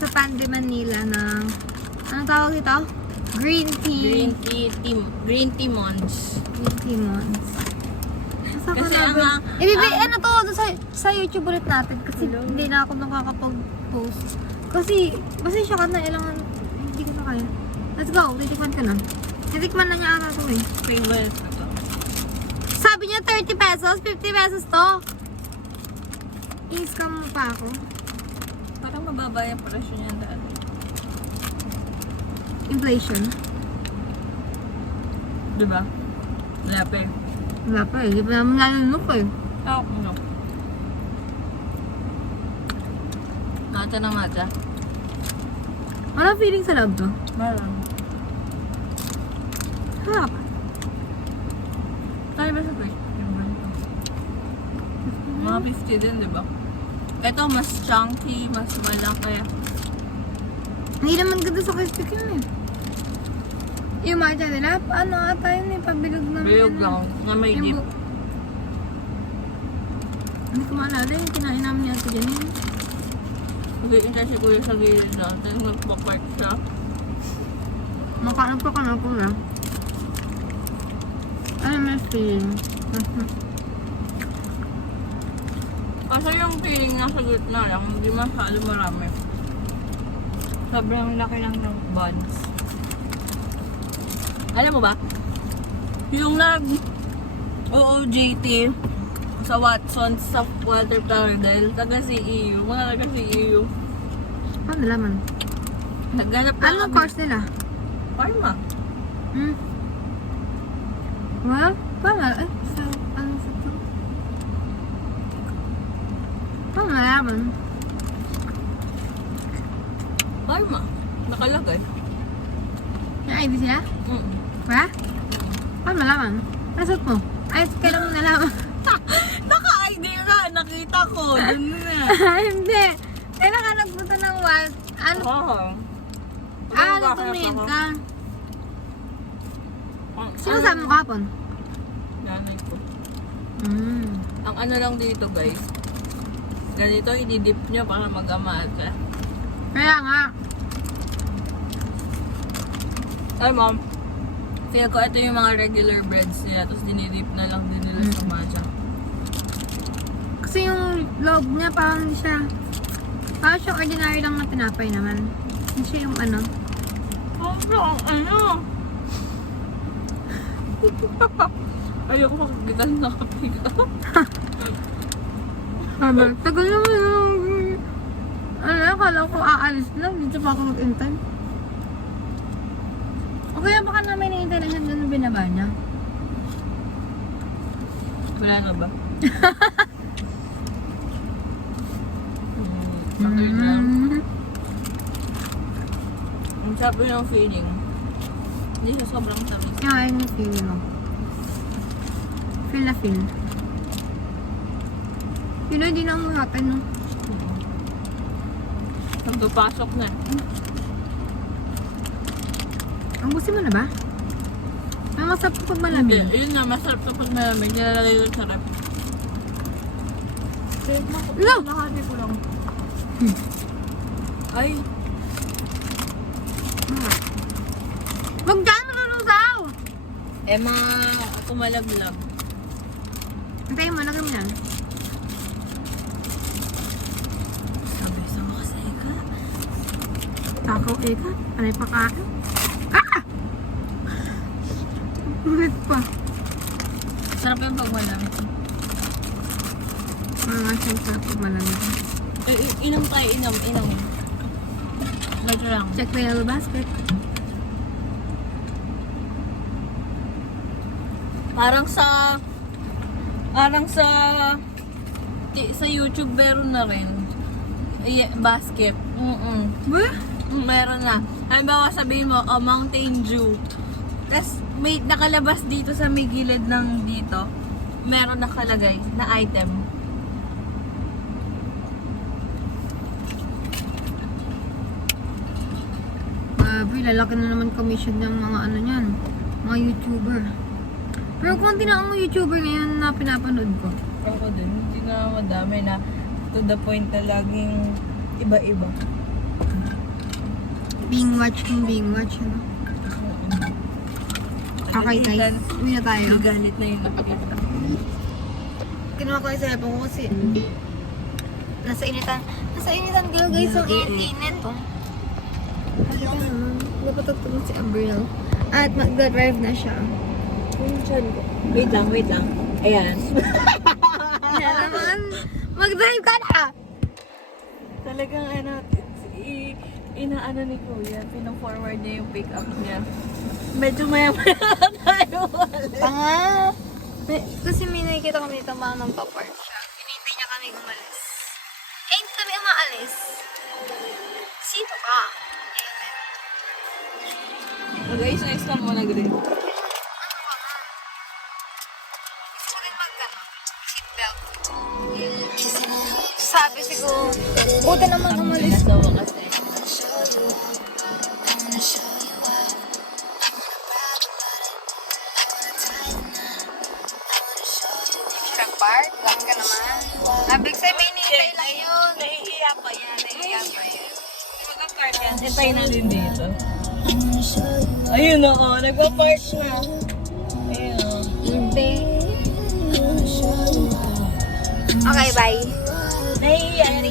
sa Pande Manila ng, anong tawag ito? Green tea. Green tea Mons. Green tea Mons. Kasi ang ano to, sa YouTube ulit natin kasi hindi na ako nakakapag-post. Kasi, pasensya ka na, ilangan, hindi ko na kaya. Let's go, titikman ka na. Titikman na niya ata ito eh. favorite ko to. Sabi niya 30 pesos, 50 pesos to. I-scam mo pa ako. Parang mababa yung presyo niya dati. Inflation. Diba? Lape. Wala pa eh, hindi pa naman nalunok eh. Oh, no. Matcha na matcha. Ano feeling sa loob to? Meron. Harap. Kaya ba sa first? Mga 50 din, diba? Ito, mas chunky, mas malaki. Hindi naman ganda sa Krispy Kreme eh. Yung matcha nila, ano ata yun eh, pabilog na Bilog lang, na may yung dip. Hindi ko maalala yung kinain namin niya ito dyan yun. Pagkain kasi kuya sa gilid natin, nagpa-park siya. Makain pa ka na po na. Ano may feeling? Kasi yung feeling nasa gitna lang, hindi masyado marami. Sobrang laki lang ng buns. Alam mo ba? Yung OOJT sa Watson sa Walter Clarendel, taga CEU, mga taga CEU. Paano naman? Nagganap na Anong course nila? Pharma. Hmm? Well, paano? Ay, sa, ano sa to? Paano nalaman? Pharma. Nakalagay. May ID sila? Wala? Paano nalaman? Nasot mo? Ay, kailan mo nalaman? Naka-ID nga, nakita ko. Dun na. Hindi. Kailan ka nagpunta ng Walt? Ano? Nagtumingin ka. Sino sama mo kapon? Nanay ko. Hmm. Ang ano lang dito guys, ganito ididip nyo para mag-amasa. Kaya nga. Ay mom, feel ko ito yung mga regular breads nila, tapos dinidip na lang din nila sa matcha. Kasi yung loob niya parang siya, parang siyang ordinary lang na tinapay naman. Hindi siya yung ano. Oh, ano? Ayoko magbigal na kapiga. Tagal naman yung... Ano, akala ko aalis lang. Dito pa ako mag-intay. O kaya baka namin nahintay na siya doon binaba niya. Wala na ba? Okay lang. Ang sabi ng feeling. Hindi siya sobrang tamis. Kaya yun yung feel mo. Feel na feel. Yun hindi na umuhatin, no? Pagpapasok na. Ang gusto mo na ba? Ang masarap ko pag Hindi, malamig. yun na, masarap kapag malamig. Nilalagay ko sa rep. No! Nakati ko lang. Ay, Wag dyan malulusaw! mga kumalaglag. Antayin mo, lagay mo yan. Sabi sa mga kasayka. Takaw ka. Panay pa kain. Ah! Ulit pa. Sarap yung pag malamig. Mga siyang sarap pag malamig. Inom tayo, inom. Medyo lang. Check the yellow basket. Parang sa YouTube meron na rin. Basket. Bah? Meron na. Halimbawa sabihin mo, Mountain Dew. Tapos may nakalabas dito sa may gilid ng dito. Meron nakalagay na item. Lalaki na naman commission ng mga ano niyan. Mga YouTuber. Pero kung tinakang mo YouTuber ngayon na pinapanood ko. Ako din, hindi na madami na to the point na laging iba-iba. Being watch kung being watch. Ano? Okay guys, uwi na tayo. Galit na yung nakita. Kinuha ko yung cellphone ko kasi nasa initan girl guys, ang init oh. Halika naman, napatagtulong si Abril. At mag-drive na siya. Wait lang. Ayan. Kaya naman, mag-drive ka na! Talagang inaano ni Kuya, pina-forward niya yung pick-up niya. Medyo maya-maya tayo ulit. Tanga! Kasi may nakikita kami dito mga magpa-park siya. Hinihintay niya kami umalis. Eh, hindi kami umaalis. Sino ka? Mag-ayos-ayos lang muna, Green. Ano ka nga? Gusto ko din seatbelt. Sabi siguro, buti naman umalis. Nasawa kasi. Park, gawin ka naman. Abig sa'yo, may hinihintay lang yun. Nahihiya pa yan. Mag-park yan. Hintay na din dito. Ayun oo, nagpa-park na. Ayun o. Hindi. Okay, bye. Nahihiya yan.